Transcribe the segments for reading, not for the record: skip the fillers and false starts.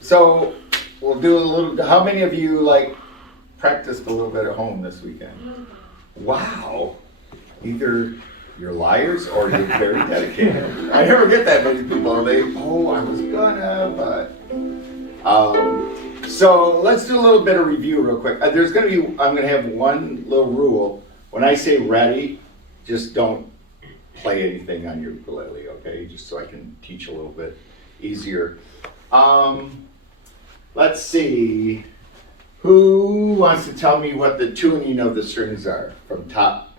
So we'll do a little. How many of you like practiced a little bit at home this weekend? Wow. Either you're liars or you're very dedicated. I never get that many people. I was gonna, but. So let's do a little bit of review real quick. I'm gonna have one little rule. When I say ready, just don't play anything on your ukulele, okay? Just so I can teach a little bit easier. Let's see. Who wants to tell me what the tuning of the strings are from top?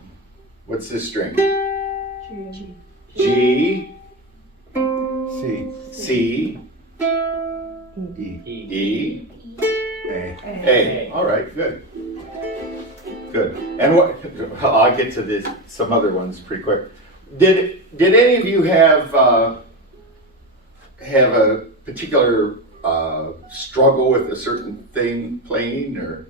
What's this string? G. G. C. C. E. D. A. A. All right, good. Good. And I'll get to some other ones pretty quick. Did any of you have a particular struggle with a certain thing playing, or?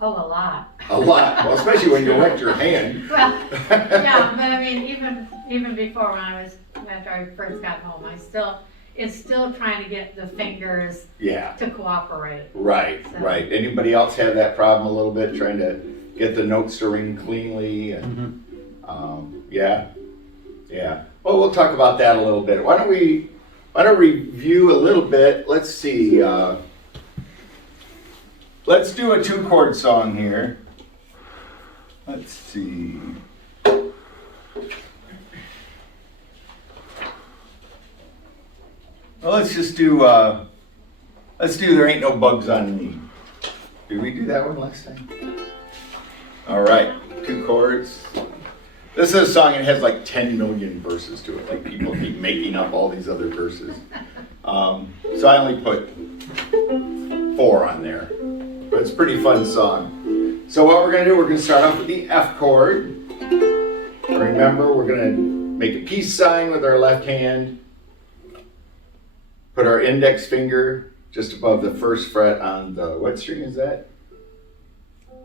Oh, a lot. A lot. Well, especially when you wet your hand. Well, yeah, but I mean, even before after I first got home, it's still trying to get the fingers to cooperate. Right, so. Right. Anybody else have that problem a little bit, trying to get the notes to ring cleanly? And, yeah. Well, we'll talk about that a little bit. Why don't we review a little bit? Let's see. Let's do a 2-chord song here. Let's see. Well, let's do There Ain't No Bugs on Me. Did we do that one last time? All right, 2 chords. This is a song that has like 10 million verses to it. Like people keep making up all these other verses. So I only put 4 on there. But it's a pretty fun song. So what we're going to do, we're going to start off with the F chord. Remember, we're going to make a peace sign with our left hand. Put our index finger just above the 1st fret on the, what string is that?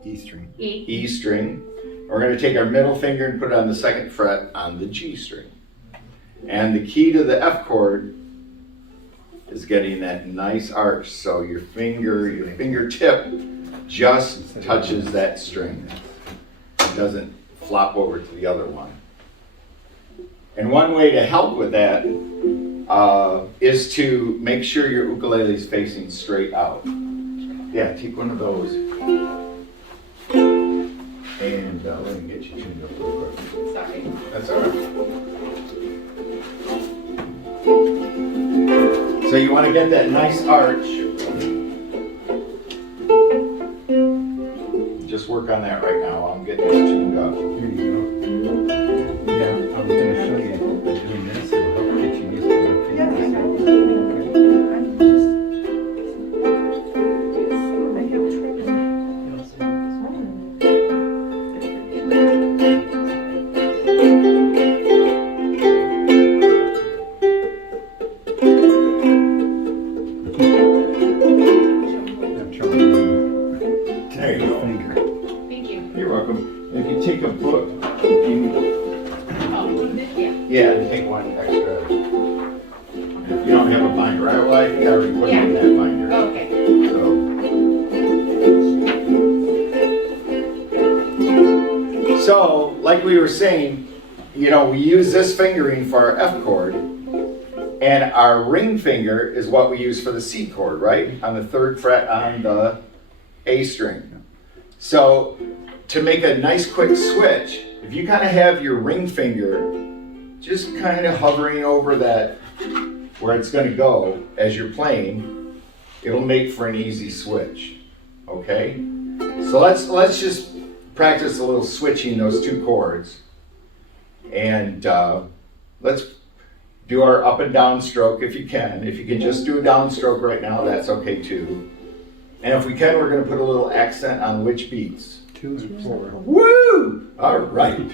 E string. E string. We're going to take our middle finger and put it on the 2nd fret on the G string. And the key to the F chord is getting that nice arch. So your fingertip just touches that string. It doesn't flop over to the other one. And one way to help with that is to make sure your ukulele is facing straight out. Yeah, take one of those. And let me get you tuned up real quick. Sorry. That's all right. So you want to get that nice arch. Just work on that right now. I'm getting this tuned up. Here you go. Yeah, I was going to show you doing this. It'll help get you used to the fingers. Yeah, I know. There you go. Thank you. You're welcome. If you take a book, yeah, take one extra. If you don't have a binder, I already put it in that binder. Okay. So, like we were saying, we use this fingering for our F chord, and our ring finger is what we use for the C chord, right? On the 3rd fret on the A string. So, to make a nice quick switch, if you kind of have your ring finger just kind of hovering over that, where it's going to go as you're playing, it'll make for an easy switch, okay? So let's just practice a little switching those 2 chords. And let's do our up and down stroke if you can. If you can just do a down stroke right now, that's okay too. And if we can, we're going to put a little accent on which beats. 2 and 4. Woo! All right.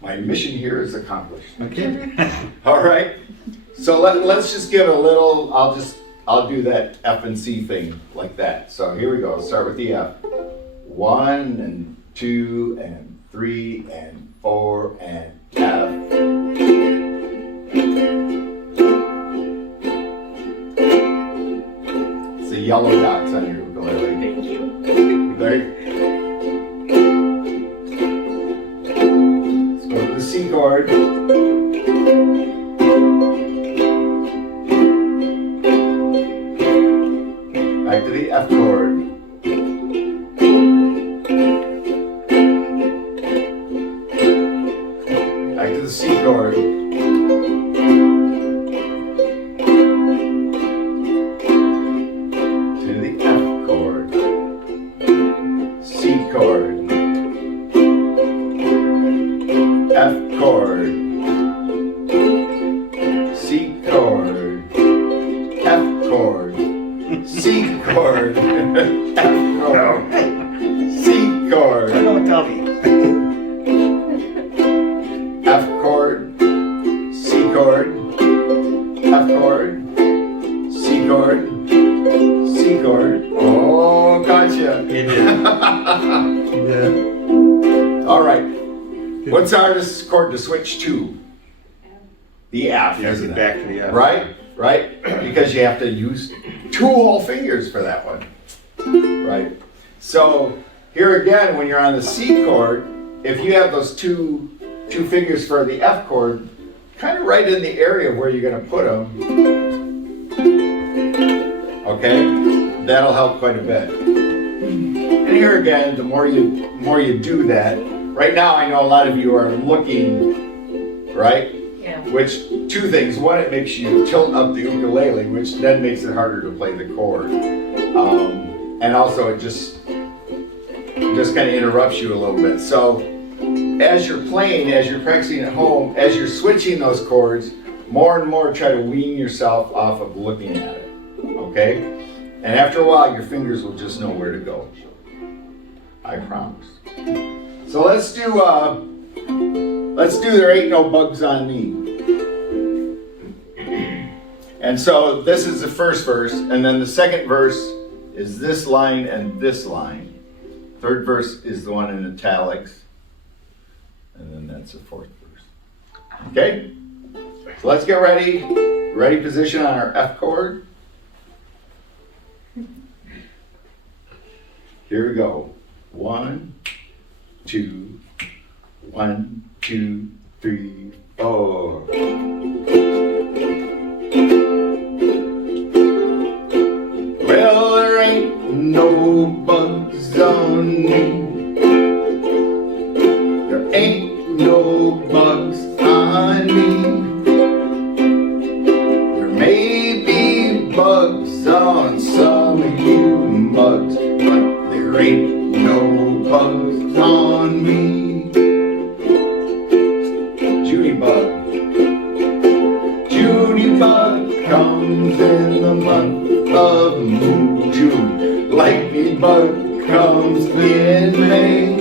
My mission here is accomplished. Okay. All right. So let's just give a little, I'll do that F and C thing like that. So here we go. Start with the F. 1 and 2 and 3 and 4 and F. the yellow dots on your ukulele. Thank you. Right? Let's go to the C chord. Back to the F chord. Back to the C chord. To the F chord. C chord. F chord. C chord. F chord. C chord. F chord. C chord. I know, tell me. F chord. C chord. F chord. C chord. C chord. Oh, gotcha. It is. Yeah. All right. What's the hardest chord to switch to? The F, Yeah, isn't get it? back to the F. Right? Right? Because you have to use 2 whole fingers for that one. Right? So here again, when you're on the C chord, if you have those two fingers for the F chord, kind of right in the area where you're going to put them. Okay? That'll help quite a bit. And here again, the more you do that, right now I know a lot of you are looking, right? Yeah. Which, 2 things. One, it makes you tilt up the ukulele, which then makes it harder to play the chord. And also it just kind of interrupts you a little bit. So as you're playing, as you're practicing at home, as you're switching those chords, more and more try to wean yourself off of looking at it, okay? And after a while, your fingers will just know where to go. I promise. So let's do There Ain't No Bugs on Me. And so this is the first verse, and then the second verse is this line and this line. Third verse is the one in italics, and then that's the fourth verse. Okay? So let's get ready. Ready position on our F chord. Here we go. 1, 2, 1, 2, 3, 4. Well, there ain't no bugs on me. There ain't no bugs on me. There may be bugs on some of you mugs, but there ain't no bugs on me. Judy bug. Judy bug comes in the month of June. Lightning bug comes in May.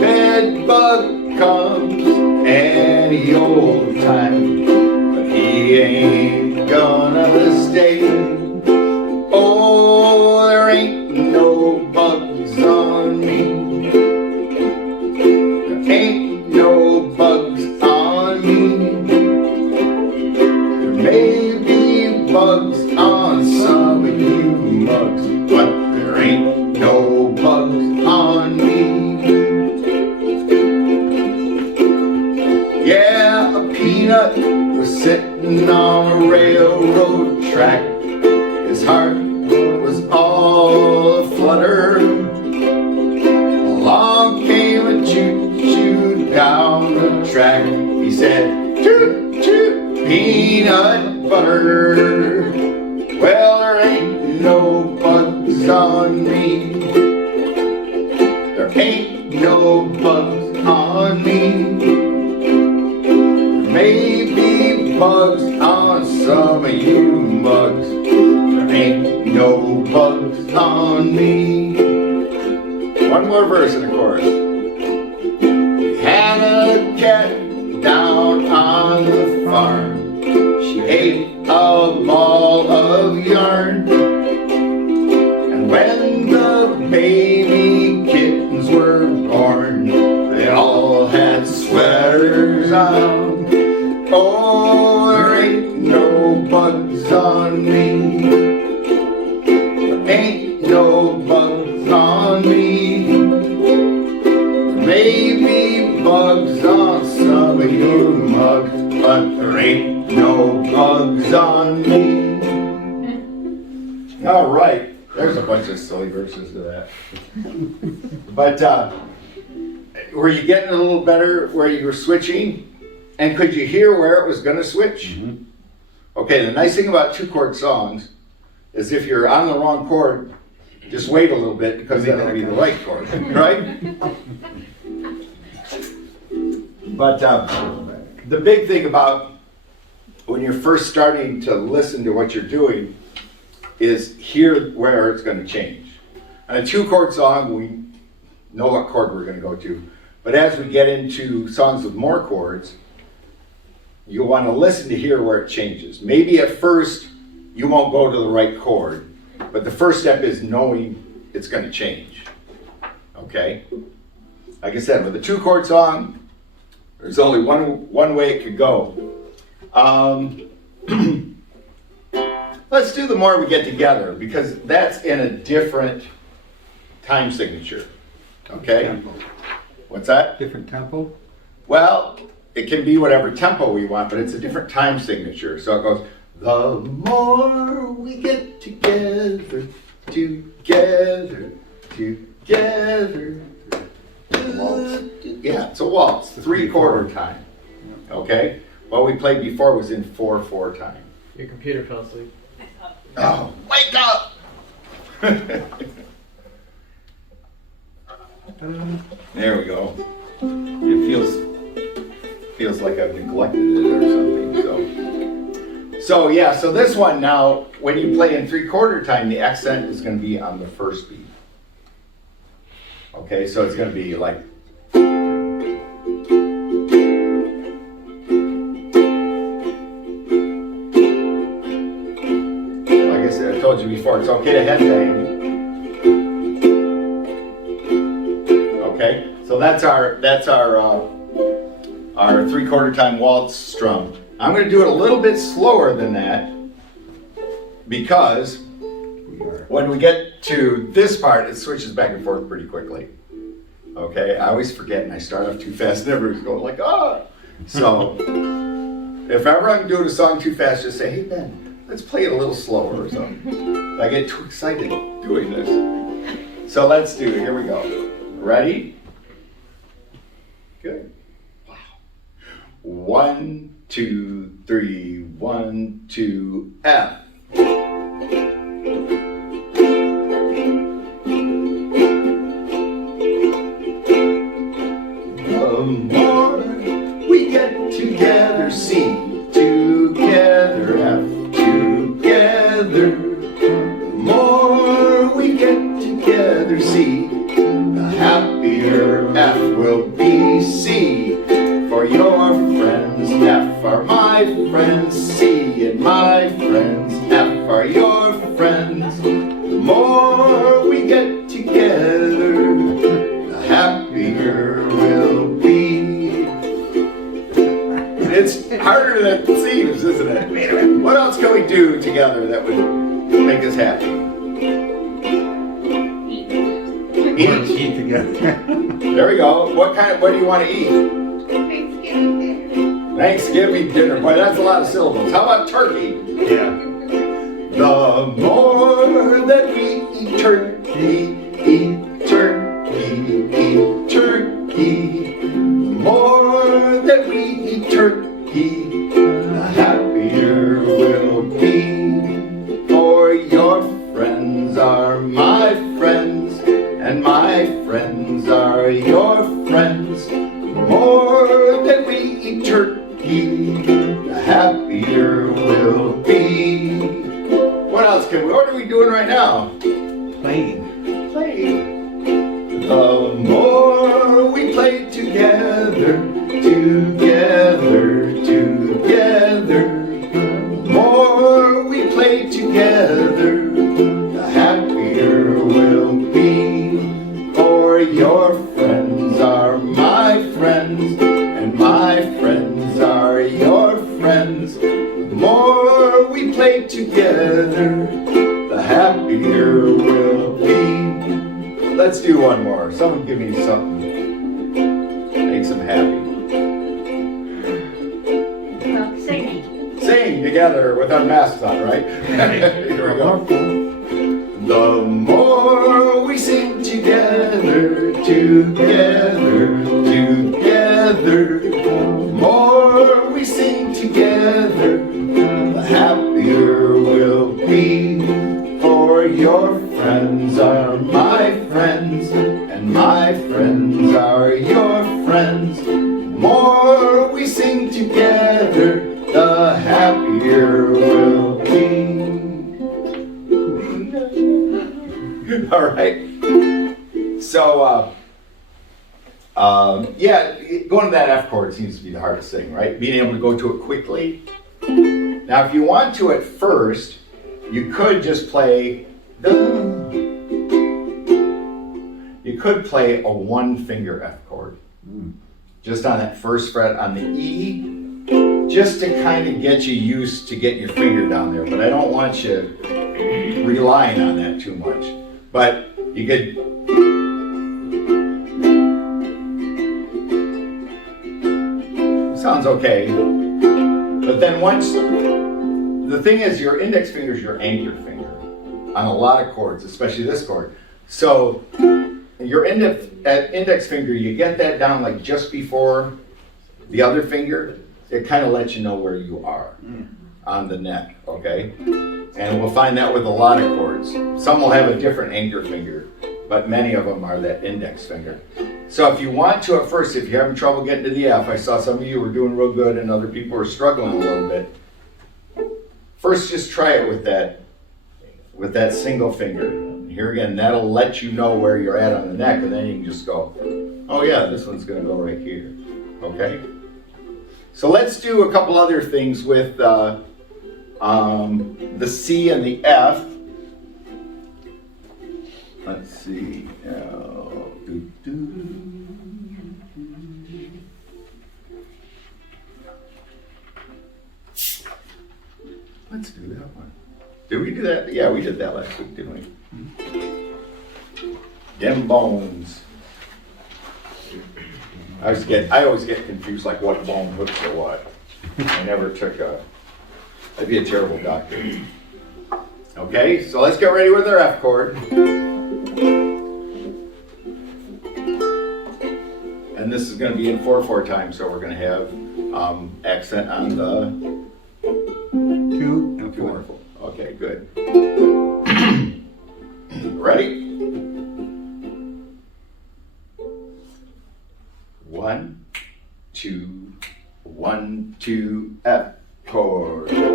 Bed bug comes any old time, but he ain't gonna stay. Oh, there ain't no bugs on me. There ain't no bugs on me. There may be bugs on some of you mugs, but there ain't no bugs on me. Yeah, a peanut was sitting on a railroad track. His heart was all aflutter. Along came a choo-choo down the track. He said, "Toot, toot, peanut butter." Well, there ain't no bugs on me. There ain't no bugs on me. There may be bugs on some of you mugs. There ain't no bugs on me. One more verse in the chorus. We had a cat down on the farm. She ate a ball of yarn. And when the baby kittens were born, they all had sweaters on. Oh, there ain't no bugs on me. All right, there's a bunch of silly verses to that. But were you getting a little better where you were switching? And could you hear where it was going to switch? Mm-hmm. Okay, the nice thing about 2-chord songs is if you're on the wrong chord, just wait a little bit because then it'll be the right chord, right? But the big thing about when you're first starting to listen to what you're doing is hear where it's going to change. On a 2-chord song, we know what chord we're going to go to. But as we get into songs with more chords, you'll want to listen to hear where it changes. Maybe at first you won't go to the right chord, but the first step is knowing it's going to change. Okay? Like I said, with a 2-chord song, there's only one way it could go. Let's do the more we get together, because that's in a different time signature. Okay? Tempo. What's that? Different tempo? Well, it can be whatever tempo we want, but it's a different time signature. So it goes, the more we get together, together, together. Yeah, it's a waltz, 3/4 time. Okay? What we played before was in 4/4 time. Your computer fell asleep. Oh, wake up! There we go. It feels like I've neglected it or something. So yeah, so this one now, when you play in 3/4 time, the accent is going to be on the first beat. Okay, so it's going to be like. Like I said, I told you before, it's okay to headbang. Okay, so that's our 3/4 time waltz strum. I'm going to do it a little bit slower than that because when we get to this part, it switches back and forth pretty quickly. Okay, I always forget and I start off too fast and everybody's going like, ah! So, if ever I'm doing a song too fast, just say, hey Ben, let's play it a little slower or something. I get too excited doing this. So let's do it, here we go. Ready? Good. Wow. 1, 2, 3, 1, 2, F. The more we get together, C, together, F, together. The more we get together, C, the happier F will be. C, for your friends, F are my friends, C and my friends, F are your friends. The more we get together, the happier we'll be. It's harder than it seems, isn't it? What else can we do together that would make us happy? Eat together. There we go. What do you want to eat? Thanksgiving dinner. Thanksgiving dinner. Boy, that's a lot of syllables. How about turkey? Yeah. The more that we eat turkey, eat turkey, eat turkey. The more that we eat turkey, the happier we'll be. For your friends are my friends, and my friends are your friends. The more that we eat turkey, the happier we'll be. What else what are we doing right now? Playing. The more we play together, together, together. The more we play together, the happier we'll be. For your friends are my friends, and my friends are your friends. The more we play together, the happier we'll be. Let's do one more. Someone give me something. Makes them happy. Singing. Sing together with our masks on, right? Here we go. The more we sing together, together, together, the more we sing together, the happier we'll be. For your friends are my friends, and my friends are your friends. The more we sing together, the happier we'll be. All right. So, yeah, going to that F chord seems to be the hardest thing, right? Being able to go to it quickly. Now, if you want to at first, you could just play you could play a one finger F chord. Just on that first fret on the E, just to kind of get you used to getting your finger down there. But I don't want you relying on that too much. But you could. Sounds okay. But then once, the thing is, your index finger is your anchor finger on a lot of chords, especially this chord. So your index finger, you get that down like just before the other finger, it kind of lets you know where you are on the neck, okay? And we'll find that with a lot of chords. Some will have a different anchor finger, but many of them are that index finger. So if you want to at first, if you're having trouble getting to the F, I saw some of you were doing real good and other people were struggling a little bit. First, just try it with that single finger. Here again, that'll let you know where you're at on the neck, and then you can just go, oh yeah, this one's gonna go right here, okay? So let's do a couple other things with the C and the F. Let's see. Let's do that one. Did we do that? Yeah, we did that last week, didn't we? Dem bones. I always get confused, like what bone hooks or what. I never took I'd be a terrible doctor. Okay, so let's get ready with our F chord. And this is going to be in 4/4 time, so we're going to have accent on the 2 and 4. wonderful. Okay, good. Ready? 1, 2, 1, 2, F chord. Here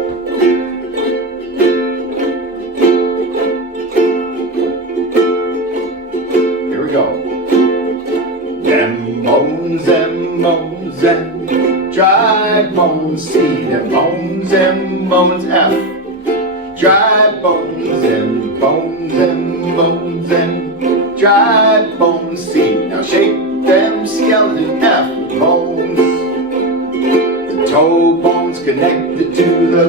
we go. Them bones, dry bones, C, them bones, F. Dry bones, dry bones, C. Now shake them skeleton F bones. The toe bone's connected to the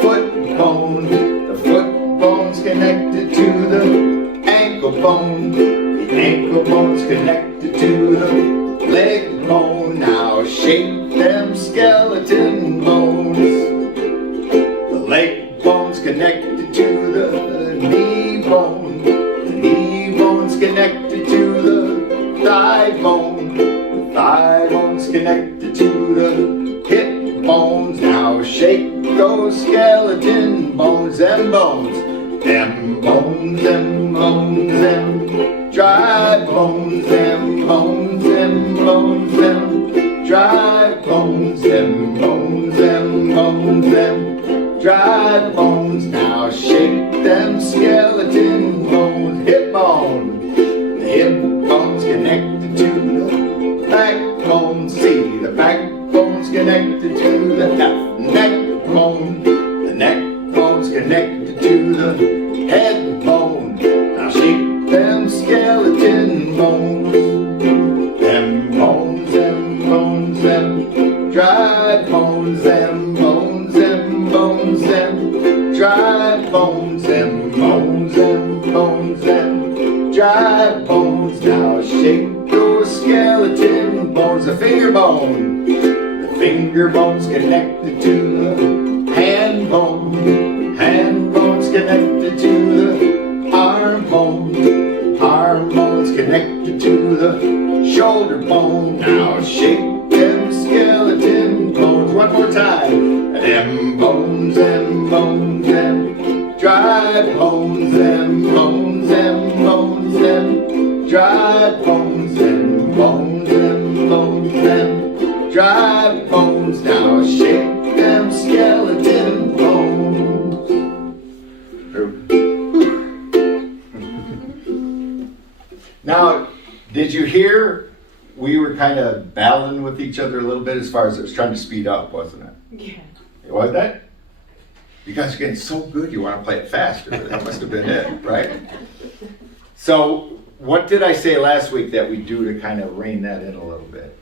foot bone. The foot bone's connected to the ankle bone. The ankle bone's connected to the leg bone. Now shake them skeleton bones. The leg bone's connected to the knee bone. The knee bone's connected to the thigh bone. The thigh bone's connected to the hip bones. Now shake those skeleton bones, them bones. Them bones, dry bones, them bones, dry bones, dry bones. Now shake them skeleton bones, hip bone. The hip bone's connected to the backbone, C. The backbone's connected to the F. Neck bone. The neck bone's connected to the head bone. Now shake them skeleton bones. Them bones, dry bones, dry bones, dry bones. Now shake those skeleton bones. The finger bone. The finger bone's connected to the hand bone. Hand bone's connected to the arm bone. Arm bone's connected to the shoulder bone. Now shake them skeleton bones one more time. Them bones, them bones, them dry bones, them bones, them bones, them dry bones, them bones, them bones, them dry bones. Now shake them skeleton bones. Now, did you hear we were kind of battling with each other a little bit as far as it was trying to speed up, wasn't it? Yeah. Was that? You guys are getting so good you want to play it faster. That must have been it, right? So, what did I say last week that we do to kind of rein that in a little bit?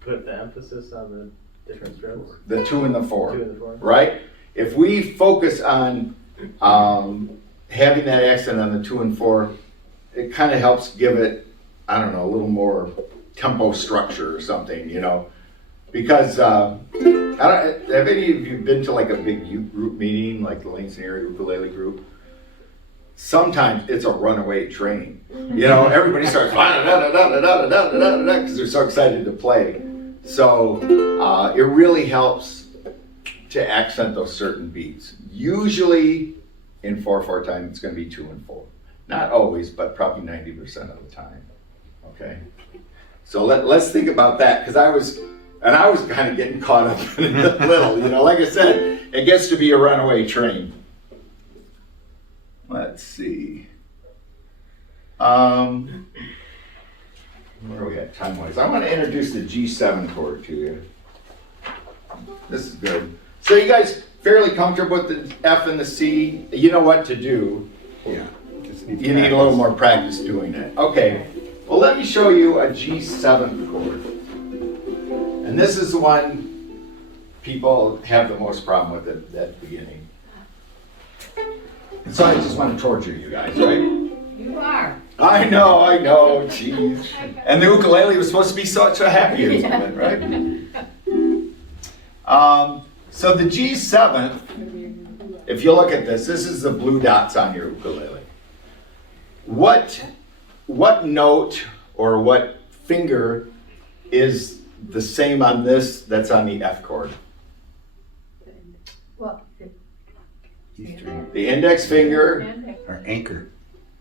Put the emphasis on the different strokes. The 2 and the 4. 2 and the 4. Right? If we focus on having that accent on the 2 and 4, it kind of helps give it, I don't know, a little more tempo structure or something, you know. Because, have any of you been to like a big youth group meeting, like the Langston Area Ukulele Group? Sometimes it's a runaway train. You know, everybody starts because they're so excited to play. So it really helps to accent those certain beats. Usually in 4/4 time, it's going to be 2 and 4. Not always, but probably 90% of the time. Okay. So let's think about that, because I was kind of getting caught up in it a little. You know, like I said, it gets to be a runaway train. Let's see. Where are we at time-wise? I want to introduce the G7 chord to you. This is good. So you guys fairly comfortable with the F and the C? You know what to do. Yeah. You need a little more practice doing it. Okay. Well, let me show you a G7 chord. And this is the one people have the most problem with at the beginning. So I just want to torture you guys, right? You are. I know, jeez. And the ukulele was supposed to be such a happy instrument, right? So the G7, if you look at this is the blue dots on your ukulele. What note or what finger is the same on this that's on the F chord? Well, The index finger. Our anchor.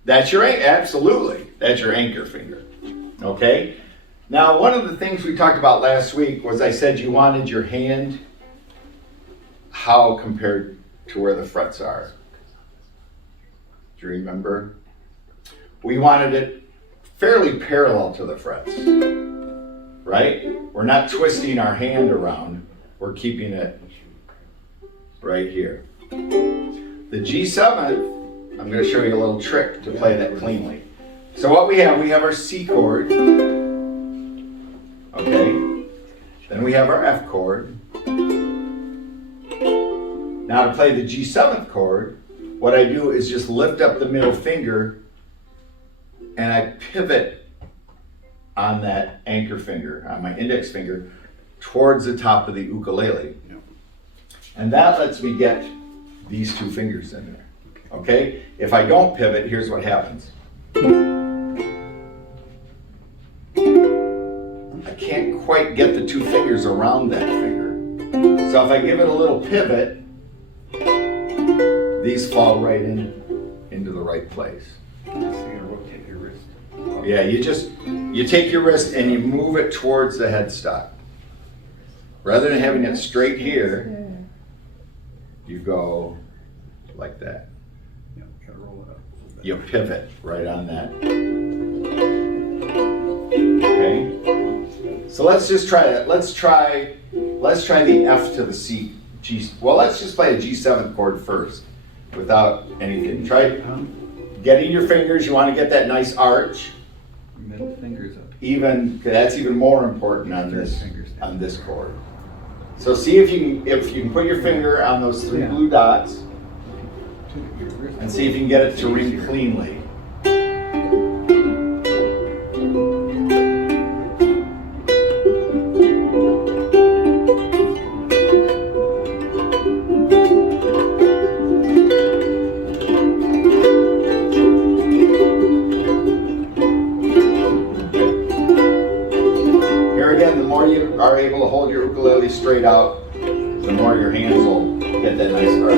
That's your absolutely. That's your anchor finger. Okay? Now, one of the things we talked about last week was I said you wanted your hand how compared to where the frets are. Do you remember? We wanted it fairly parallel to the frets. Right? We're not twisting our hand around. We're keeping it right here. The G7, I'm going to show you a little trick to play that cleanly. So what we have our C chord. Okay. Then we have our F chord. Now to play the G7th chord, what I do is just lift up the middle finger and I pivot on that anchor finger, on my index finger, towards the top of the ukulele. And that lets me get these two fingers in there. Okay? If I don't pivot, here's what happens. I can't quite get the two fingers around that finger. So if I give it a little pivot, these fall right into the right place. So you're gonna rotate your wrist. Yeah, you take your wrist and you move it towards the headstock. Rather than having it straight here, you go like that. Yeah, gotta roll it up. You pivot right on that. Okay? So let's just try that. Let's try the F to the C. Well, let's just play a G7 chord first without anything. Try getting your fingers. You want to get that nice arch. Middle fingers up. That's even more important on this chord. So see if you can put your finger on those three blue dots and see if you can get it to ring cleanly. really straight out, the more your hands will get that nice arch.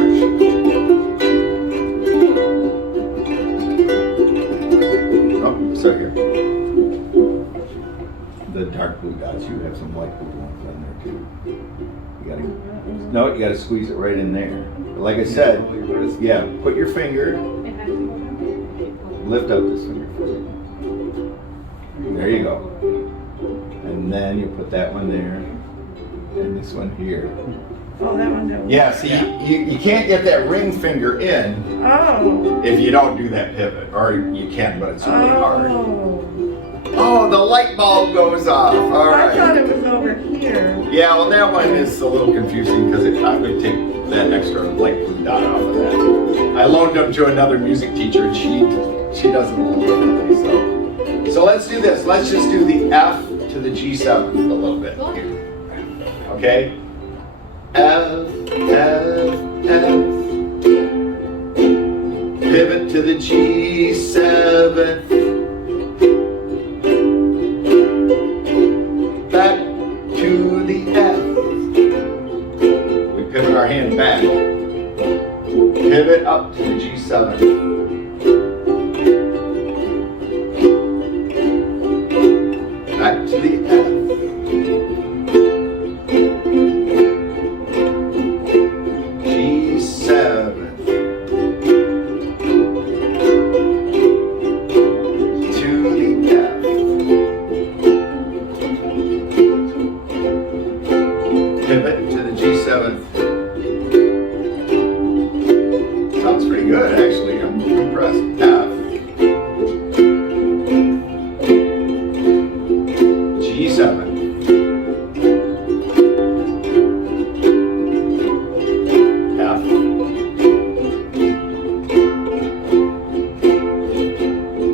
Oh, so here. The dark blue dots, you have some light blue ones on there too. You gotta squeeze it right in there. But like I said, yeah, put your finger, lift up this finger first. There you go. And then you put that one there, and this one here. Oh, that one goes. Yeah, see, you can't get that ring finger in Oh. if you don't do that pivot. Or you can, but it's really hard. Oh. Oh, the light bulb goes off. All I thought right. it was over here. Yeah, well, that one is a little confusing because I'm going to take that extra light blue dot off of that. I loaned them to another music teacher, and she does it a little differently. So let's do this. Let's just do the F to the G7 a little bit here. Okay? F, F, F. Pivot to the G7. Back to the F. We pivot our hand back. Pivot up to the G7. Back to the F. G7. To the F. Pivot to the G7. Sounds pretty good, actually. I'm impressed. F. G7. F.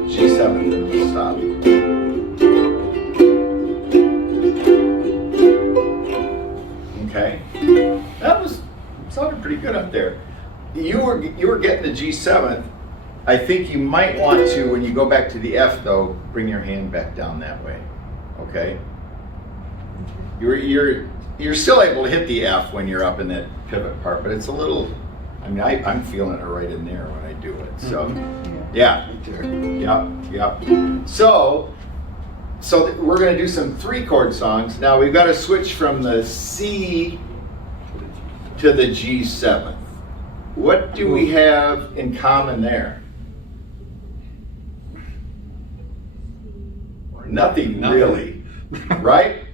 G7, then we'll stop. Okay. That sounded pretty good up there. You were getting the G7. I think you might want to, when you go back to the F though, bring your hand back down that way. Okay? You're still able to hit the F when you're up in that pivot part, but it's a little, I mean, I'm feeling it right in there when I do it. So, yeah. Yep. So we're going to do some 3-chord songs. Now we've got to switch from the C to the G7. What do we have in common there? Nothing really, right?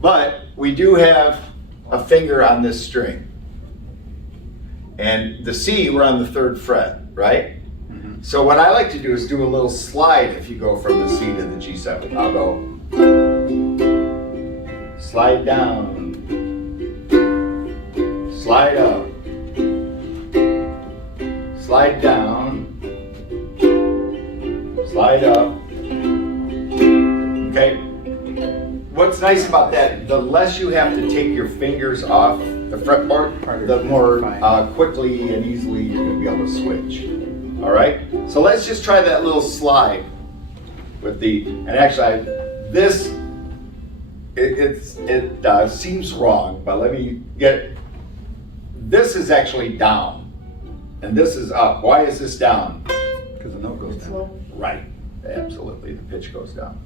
But we do have a finger on this string. And the C, we're on the 3rd fret, right? Mm-hmm. So what I like to do is do a little slide if you go from the C to the G7. I'll go slide down, slide up, slide down, slide up. Okay? What's nice about that, the less you have to take your fingers off the fretboard, the more quickly and easily you're going to be able to switch. All right? So let's just try that little slide with the, and actually it seems wrong, but let me get, this is actually down, and this is up. Why is this down? Because the note goes down. Right, absolutely, the pitch goes down.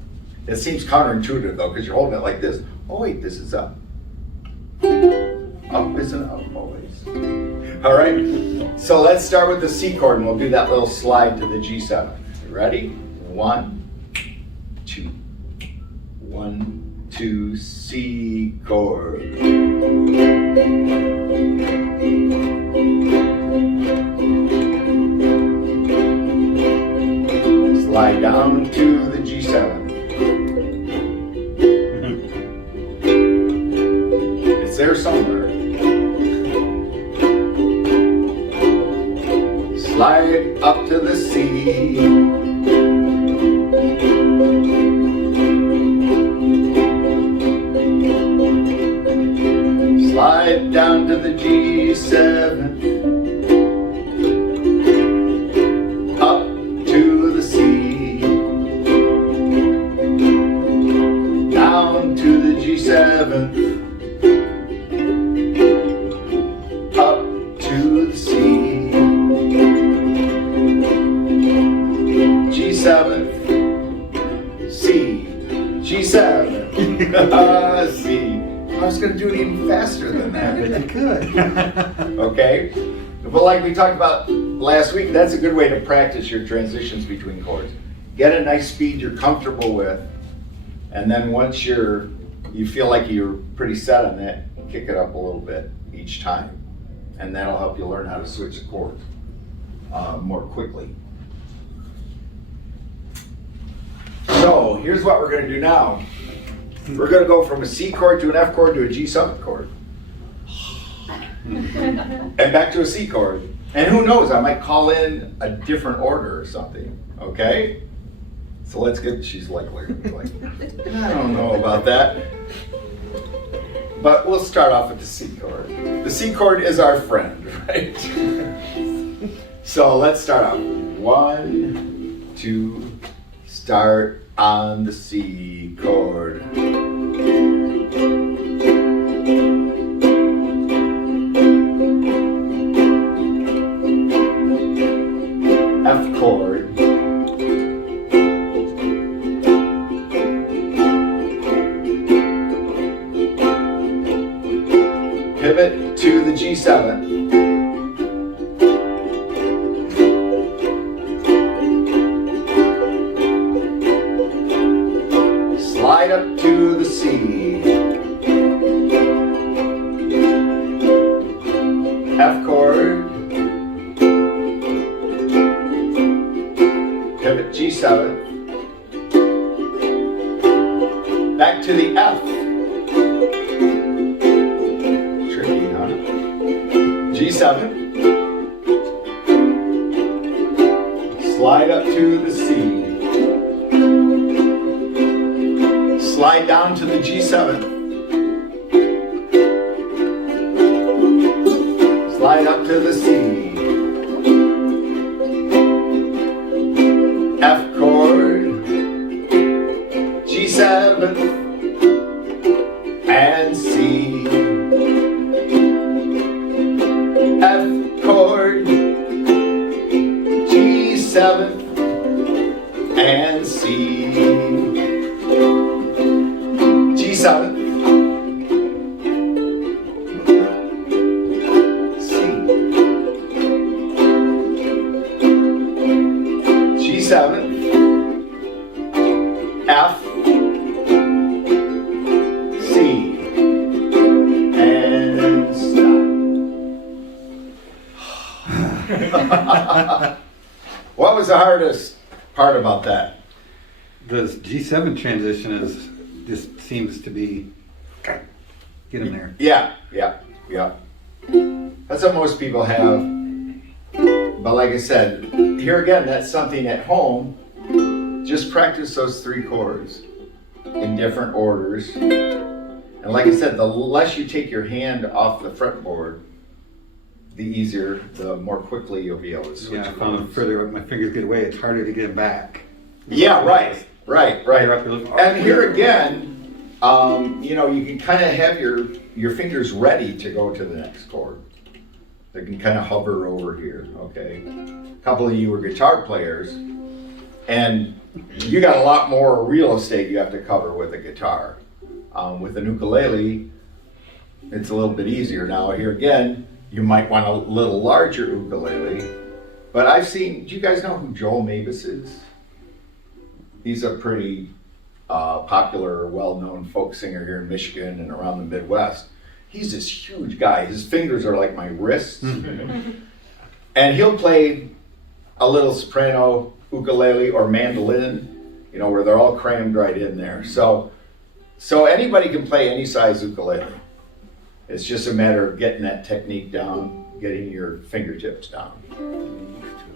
It seems counterintuitive though, because you're holding it like this. Oh wait, this is up. Up isn't up always. All right, so let's start with the C chord and we'll do that little slide to the G7. Ready? 1, 2. 1, 2, C chord. Slide down to the G7. It's there somewhere. Slide up to the C. Slide down to the G7. Up to the C. Down to the G7. gonna do it even faster than I bet that. you could. Okay? But like we talked about last week, that's a good way to practice your transitions between chords. Get a nice speed you're comfortable with, and then once you feel like you're pretty set on that, kick it up a little bit each time. And that'll help you learn how to switch the chords more quickly. So here's what we're gonna do now. We're gonna go from a C chord to an F chord to a G7 chord. And back to a C chord. And who knows, I might call in a different order or something, okay? So let's get, she's like, I don't know about that. But we'll start off with the C chord. The C chord is our friend, right? So let's start off. 1, 2, start on the C chord. F chord. Pivot to the G7. Slide up to the C. F chord. Pivot G7. Back to the F. Tricky, huh? G7. Slide up to the C. Slide down to the G7. Slide up to the C. F chord. G7 and C. F chord. G7 and C. G7, C, G7, F, C, and stop. What was the hardest part about that? The G7 transition just seems to be, get in there. Yeah. That's what most people have. But like I said, here again, that's something at home. Just practice those 3 chords in different orders. And like I said, the less you take your hand off the fretboard, the easier, the more quickly you'll be able to switch. Yeah, I found the further my fingers get away, it's harder to get them back. Yeah, right. And here again, you can kind of have your fingers ready to go to the next chord. They can kind of hover over here, okay? A couple of you are guitar players, and you got a lot more real estate you have to cover with a guitar. With an ukulele, it's a little bit easier. Now here again, you might want a little larger ukulele, but I've seen, do you guys know who Joel Mabus is? He's a pretty popular, well-known folk singer here in Michigan and around the Midwest. He's this huge guy. His fingers are like my wrists. And he'll play a little soprano, ukulele, or mandolin, where they're all crammed right in there. So anybody can play any size ukulele. It's just a matter of getting that technique down, getting your fingertips down.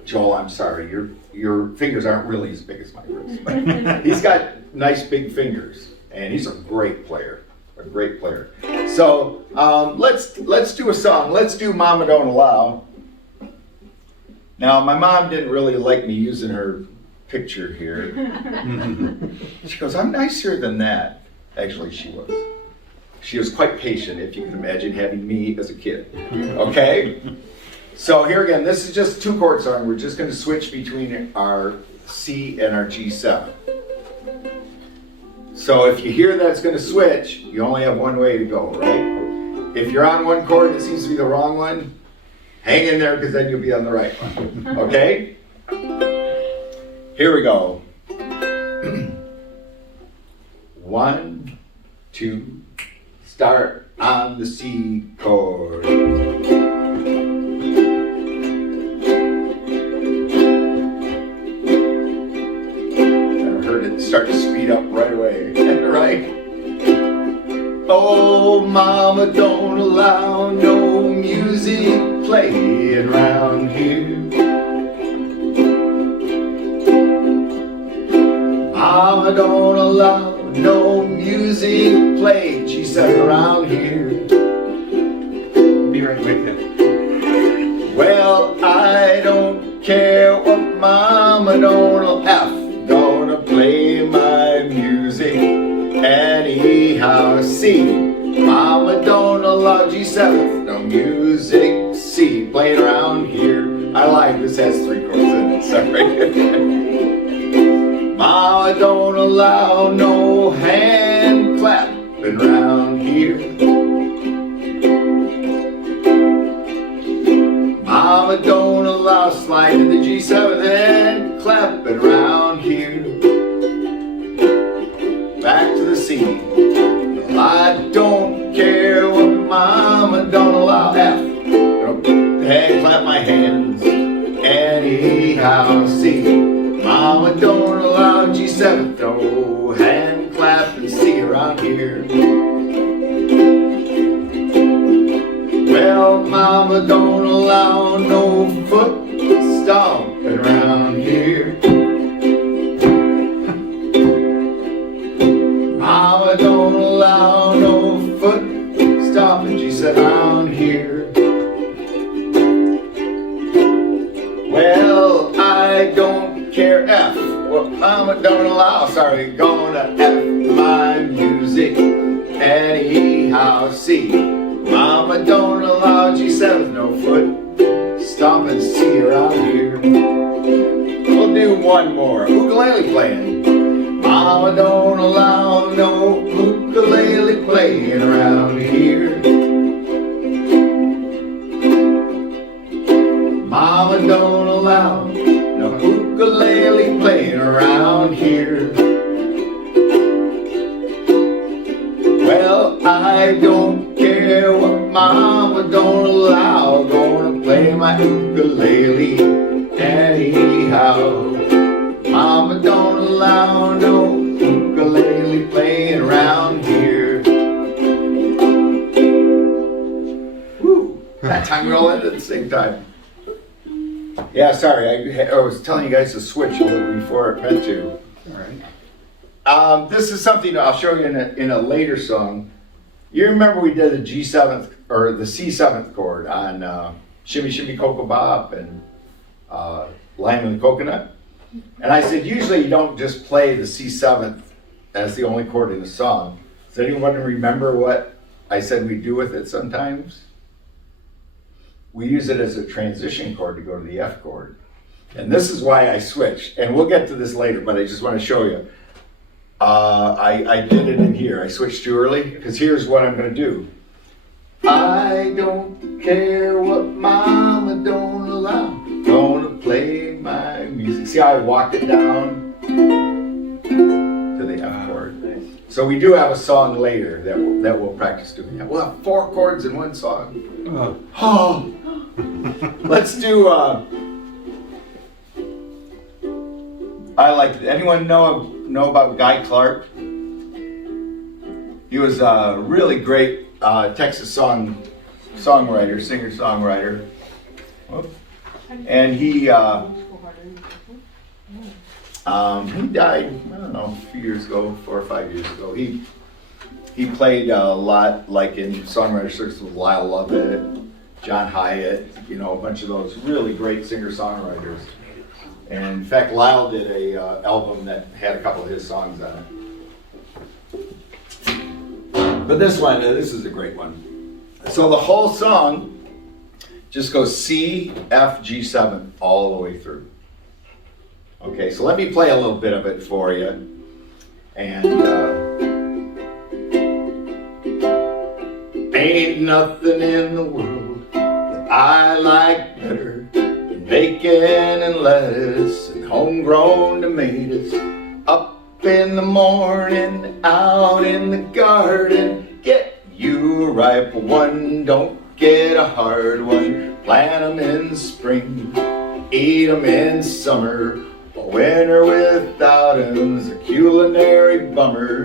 Joel, I'm sorry, your fingers aren't really as big as my wrist, but he's got nice big fingers, and he's a great player. So let's do a song. Let's do Mama Don't Allow. Now, my mom didn't really like me using her picture here. She goes, I'm nicer than that. Actually, she was. She was quite patient, if you can imagine having me as a kid. Okay? So here again, this is just a 2-chord song. We're just going to switch between our C and our G7. So if you hear that it's going to switch, you only have one way to go, right? If you're on one chord that seems to be the wrong one, hang in there because then you'll be on the right one. Okay? Here we go. 1, 2, start on the C chord. Start to speed up right away, right? Oh, mama, don't allow no music playing around here. Mama, don't allow no music playing, she said, around here. Be right with you. Well, I don't care what mama don't gonna play my music anyhow. C, mama don't allow G7, no music. C, playing around here. I like this, has 3 chords in it, sorry. Mama don't allow no hand clapping around here. Mama don't allow slide to the G7 and clapping around here. Back to the C. I don't care what mama don't allow. F. Hand clap my hands anyhow. C. Mama don't allow G7. No hand clap and C around here. Well, mama don't allow no foot stomping around here. Mama don't allow no foot stomping, she said, around here. Well, I don't care F what mama don't allow. Sorry, gonna F my music anyhow. C, mama don't allow G7, no foot stomping C around here. We'll do one more, ukulele playing. Mama don't allow no ukulele playing around here. Mama don't allow no ukulele playing around here. Well, I don't care what mama don't allow, gonna play my ukulele anyhow. Mama don't allow no ukulele playing around here. Woo! That time we all ended at the same time. Yeah, sorry, I was telling you guys to switch a little before it meant to. All right. This is something I'll show you in a later song. You remember we did the G7th or the C7th chord on Shimmy Shimmy Cocoa Bop and Lime and the Coconut? And I said, usually you don't just play the C7th as the only chord in the song. Does anyone remember what I said we do with it sometimes? We use it as a transition chord to go to the F chord. And this is why I switched. And we'll get to this later, but I just want to show you. I did it in here. I switched too early because here's what I'm going to do. I don't care what mama don't allow. Gonna play my music. See how I walked it down to the F chord. Nice. So we do have a song later that we'll practice doing that. We'll have 4 chords in one song. Oh. Let's do. I like it. Anyone know about Guy Clark? He was a really great Texas songwriter, singer-songwriter. And he died, I don't know, a few years ago, 4 or 5 years ago. He played a lot, like in songwriter circles with Lyle Lovett, John Hyatt, a bunch of those really great singer-songwriters. And in fact, Lyle did a album that had a couple of his songs on it. But this is a great one. So the whole song just goes C, F, G7 all the way through. Okay, so let me play a little bit of it for you. And Ain't nothing in the world that I like better than bacon and lettuce and homegrown tomatoes. Up in the morning, out in the garden, get you a ripe one, don't get a hard one. Plant 'em in spring, eat 'em in summer. A winter without 'em's a culinary bummer.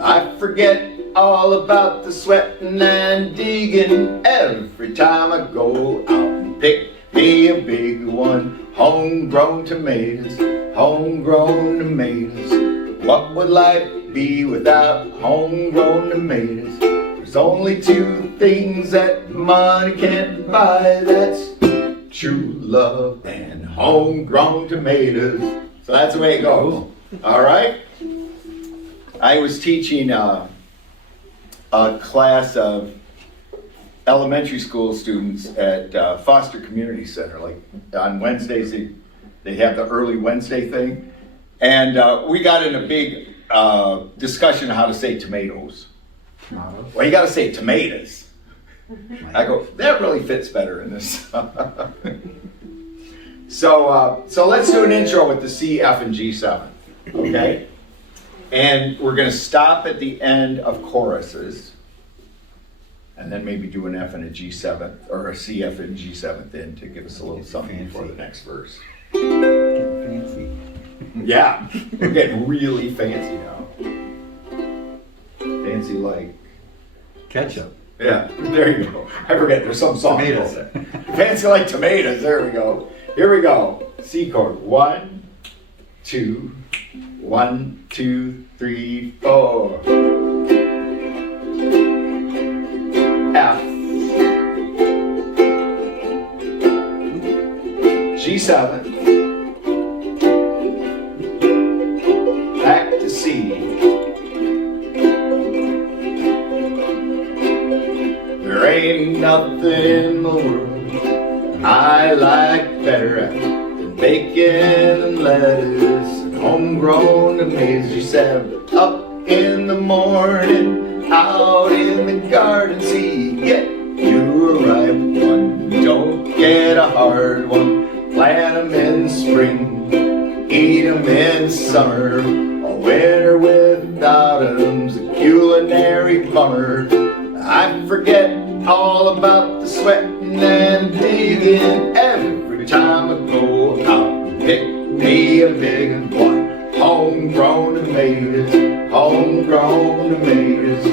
I forget all about the sweating and digging every time I go out and pick me a big one. Homegrown tomatoes, homegrown tomatoes. What would life be without homegrown tomatoes? There's only two things that money can't buy. That's true love and homegrown tomatoes. So that's the way it goes. All right? I was teaching a class of elementary school students at Foster Community Center. Like on Wednesdays, they have the early Wednesday thing. And we got in a big discussion on how to say tomatoes. Well, you got to say tomatoes. I go, that really fits better in this. So let's do an intro with the C, F, and G7. Okay? And we're going to stop at the end of choruses, and then maybe do an F and a G7, or a C, F, and G7 in to give us a little something for the next verse. Getting fancy. Yeah, we're getting really fancy now. Fancy like... Ketchup. Yeah, there you go. I forget, there's some song. Tomatoes. Fancy like tomatoes, there we go. Here we go. C chord. 1, 2, 1, 2, 3, 4. F. G7. Back to C. There ain't nothing in the world I like better than bacon and lettuce and homegrown tomatoes. You said up in the morning, out in the garden, see, get you a ripe one, don't get a hard one. Plant 'em in spring, eat 'em in summer. A winter without 'em's a culinary bummer. I forget all about the sweating and digging every time I go out and pick me a big one. Homegrown tomatoes, homegrown tomatoes.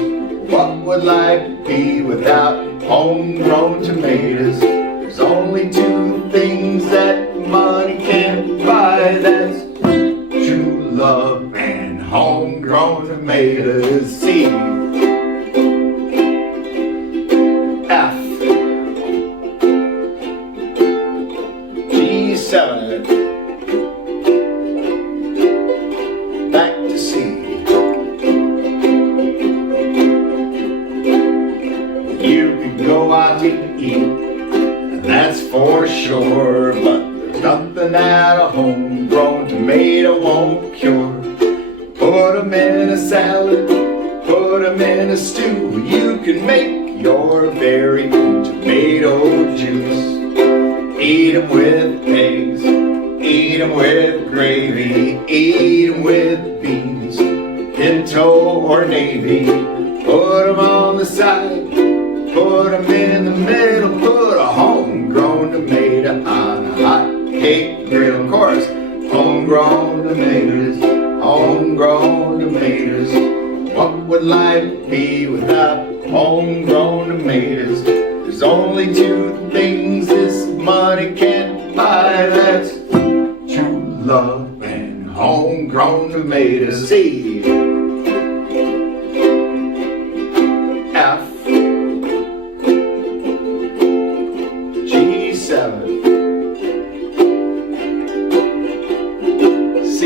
What would life be without homegrown tomatoes? There's only two things that money can't buy. That's true love and homegrown tomatoes. See. F. G7. Back to C. You could go out to eat, and that's for sure, but there's nothing that a homegrown tomato won't cure. Put 'em in a salad, put 'em in a stew. You can make your very own tomato juice. Eat 'em with eggs, eat 'em with gravy, eat 'em with beans, pinto or navy. Put 'em on the side, put 'em in the middle, put a homegrown tomato on a hot cake grill. Of course, homegrown tomatoes, homegrown tomatoes. What would life be without homegrown tomatoes? There's only two things this money can't buy. That's true love and homegrown tomatoes. C. F. G7. C.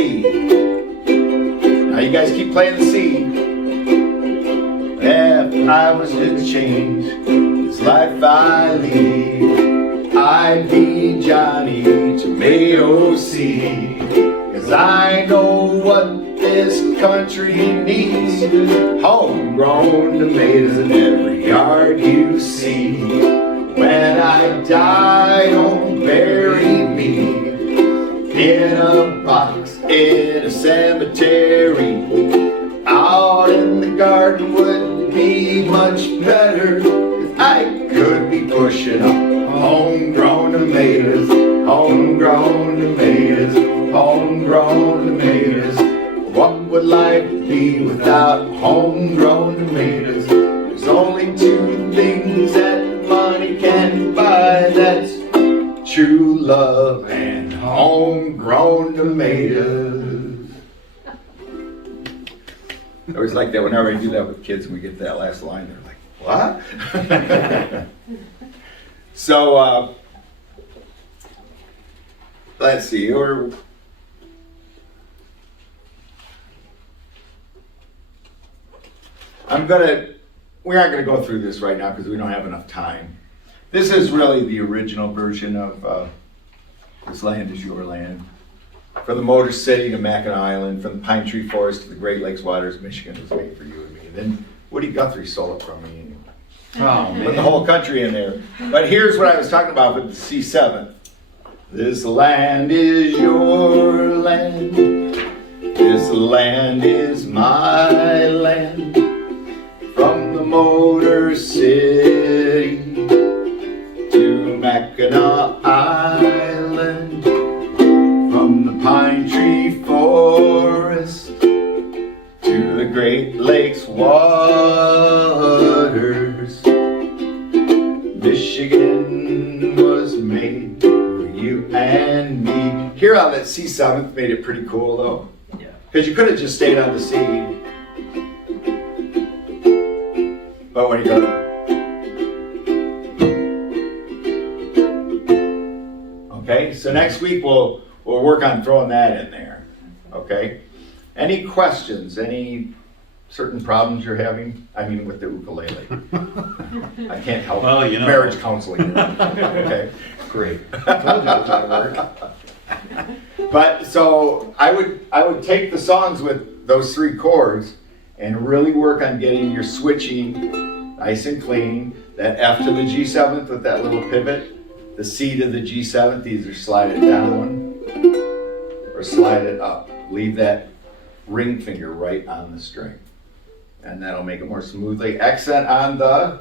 Now you guys keep playing the C. If I was to change this life I lead, I'd be Johnny Tomato Seed. 'Cause I know what this country needs homegrown tomatoes in every yard you see. When I die, don't bury me in a box in a cemetery. Out in the garden would be much better, 'cause I could be pushing up homegrown tomatoes, homegrown tomatoes, homegrown tomatoes. What would life be without homegrown tomatoes? There's only two things that money can't buy, that's true love and homegrown tomatoes. I always like that whenever I do that with kids and we get that last line, they're like, what? So, let's see, we aren't gonna go through this right now because we don't have enough time. This is really the original version of This Land Is Your Land. From the Motor City to Mackinac Island, from the Pine Tree Forest to the Great Lakes waters, Michigan was made for you and me. And then Woody Guthrie stole it from me and put the whole country in there. But here's what I was talking about with the C7. This land is your land. This land is my land. From the Motor City to Mackinac Island, from the Pine Tree Forest to the Great Lakes waters, Michigan was made for you and me. Here on that C7th made it pretty cool though. Yeah. Because you could have just stayed on the C. But when you go to... Okay, so next week we'll work on throwing that in there. Okay? Any questions? Any certain problems you're having? I mean with the ukulele. I can't help Well, you know. marriage counseling. Okay? Great. I told you it was gonna work. But so I would take the songs with those three chords and really work on getting your switching nice and clean. That F to the G7th with that little pivot. The C to the G7th, either slide it down or slide it up. Leave that ring finger right on the string. And that'll make it more smoothly. Accent on the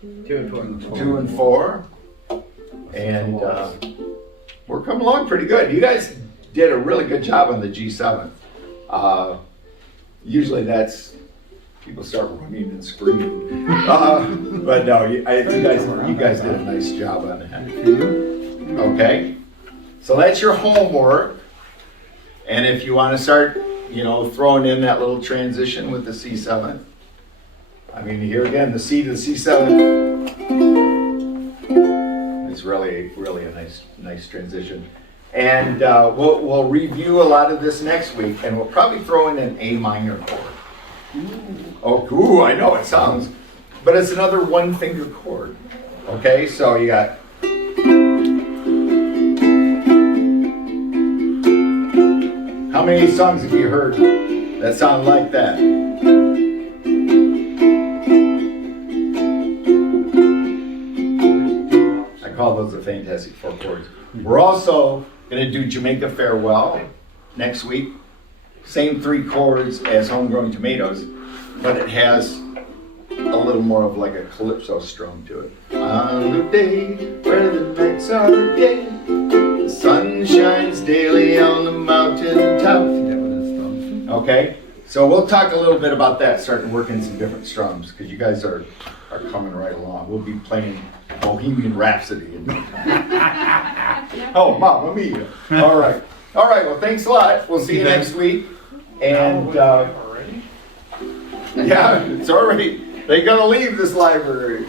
2 and 4. 2 and 4. And we're coming along pretty good. You guys did a really good job on the G7th. Usually that's, people start running and screaming. But no, you guys did a nice job on that. Okay? So that's your homework. And if you want to start, throwing in that little transition with the C7th. I mean, here again, the C to the C7th is really a nice transition. And we'll review a lot of this next week, and we'll probably throw in an A minor chord. Ooh, I know it sounds, but it's another one finger chord. Okay, so you got. How many songs have you heard that sound like that? I call those the Fantastic Four chords. We're also going to do Jamaica Farewell next week. Same three chords as Homegrown Tomatoes, but it has a little more of like a calypso strum to it. On the day where the nights are gay, the sun shines daily on the mountain top. Okay, so we'll talk a little bit about that, starting working some different strums, because you guys are coming right along. We'll be playing Bohemian Rhapsody in no time. Oh, Mamma Mia. All right, well, thanks a lot. We'll see you next week. And yeah, it's already, they're gonna leave this library.